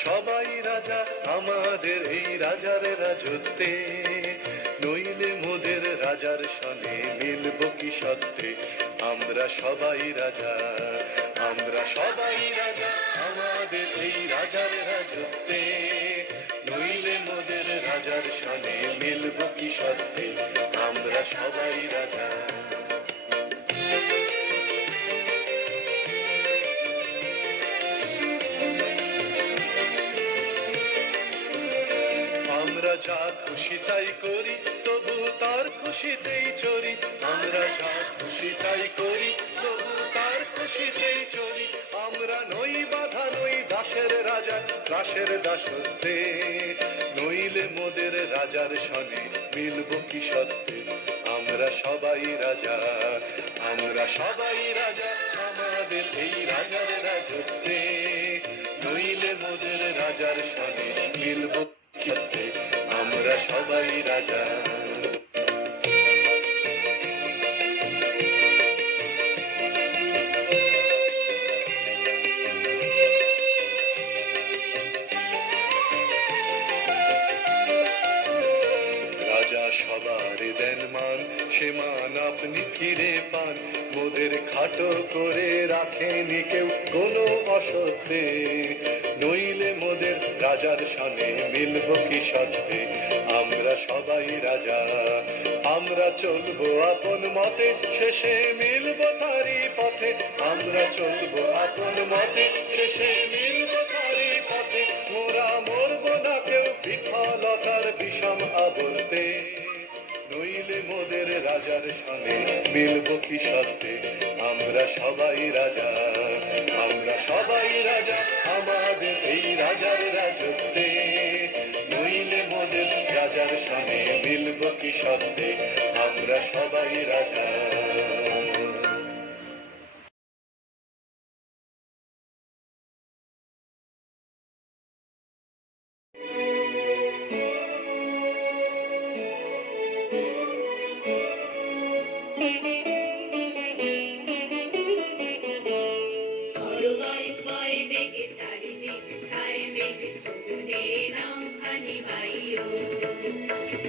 সবাই রাজা আমাদের এই রাজার রাজত্বে, নইলে মোদের রাজার সনে মিলব কি সত্যে। আমরা সবাই রাজা, আমরা সবাই রাজা আমাদের এই রাজার রাজত্বে, নইলে মোদের রাজার সনে মিলব কি সত্যে। আমরা সবাই রাজা। আমরা যা খুশি তাই করি, তবু তার খুশিতেই চরি। আমরা যা খুশি তাই করি, তবু তার খুশিতেই চরি। আমরা নই বাধা, নই দাসের রাজা, দাসের দাসত্বে, নইলে মোদের রাজার সনে মিলব কি সত্যে। আমরা সবাই রাজা, আমরা সবাই রাজা আমাদের এই রাজার রাজত্বে, নইলে মোদের রাজার সনে মিলব কি সত্যে। আমরা সবাই রাজা। রাজা সবার দেন মান, সে মান আপনি ফিরে পান। মোদের খাটো করে রাখেনি কেউ কোনো অসত্যে, নইলে মোদের রাজার সনে মিলব কি সত্যে। আমরা সবাই রাজা, আমরা চলবো আপন মতে, শেষে মিলব তারি পথে। আমরা চলবো আপন মতে, শেষে মিলব তারি পথে। মোরা মরব না কেউ বিফলতার বিষম আবর্তে, নইলে মোদের রাজার সনে মিলব কি সত্যে। আমরা সবাই রাজা, আমরা সবাই রাজা আমাদের এই রাজার রাজত্বে, নইলে মোদের রাজার সনে মিলব কি সত্যে। আমরা সবাই রাজা।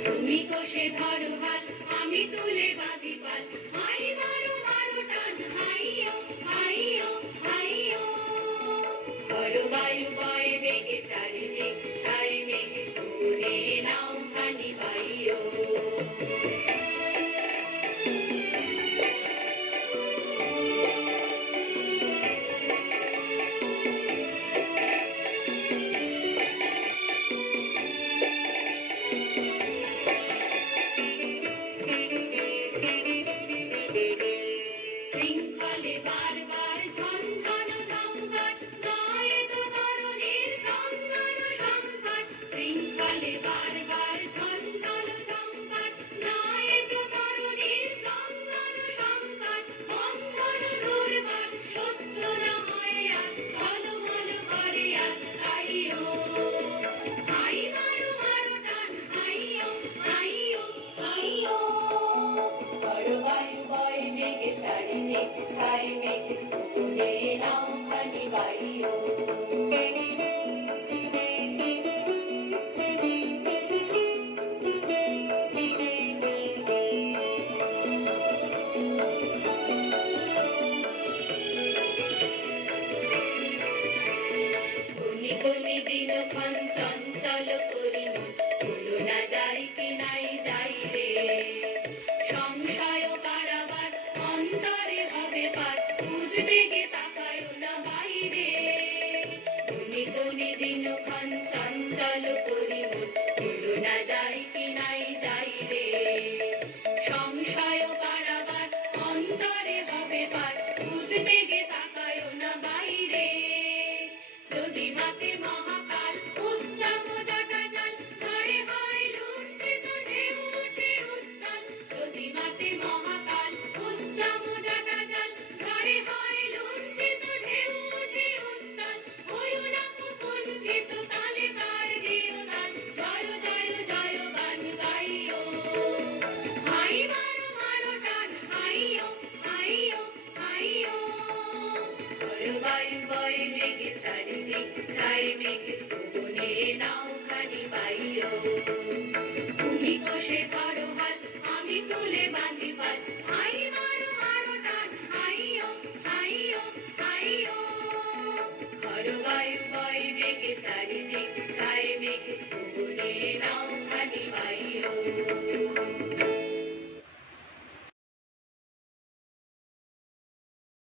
তুমি কোষে ধরো হাত, আমি তুলে বাঁধি পাল। হাই মারো মারো টান, হাইয়ো হাইয়ো হাইয়ো। ধরো বায়ু বয়ে বেগে চারিদিক, ছাই মেঘে ধরে নাও খানি বাইয়ো। চঞ্চল করি ভুলো না যাই কি নাই যাই রে। সংশয় কারাবার অন্তরে হবে পার, উদ্বেগে তাকায় না বাইরে। তুমি কোনি দিন ক্ষণ চঞ্চল করি ভুলো না যাই কি নাই যাই রে। সংশয় কারাবার অন্তরে হবে পার, উদ্বেগে তাকায় না বাইরে। যদি মাকে মহা